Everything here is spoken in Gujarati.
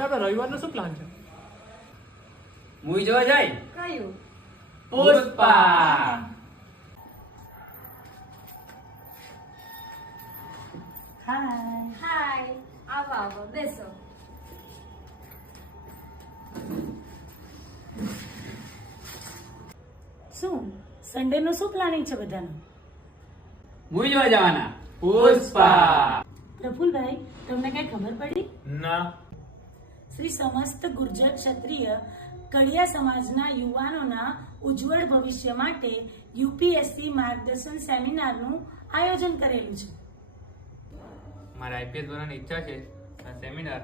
આજે આપણે રવિવારનો શું પ્લાન છે? મૂવી જોવા જાય. કયું? પુષ્પા. હાય, આવો આવો, બેસો. શું સન્ડે નું શું પ્લાનિંગ છે બધાનું? મૂવી જોવા જવાના. પુષ્પા. પ્રફુલભાઈ, તમને કઈ ખબર પડી? ના. શ્રી સમસ્ત ગુર્જર ક્ષત્રિય કડિયા સમાજના યુવાનોના ઉજ્જવળ ભવિષ્ય માટે યુપીએસસી માર્ગદર્શન સેમિનારનું આયોજન કરેલું છે. મારા આઈપીએસ બનવાની ઈચ્છા છે. આ સેમિનાર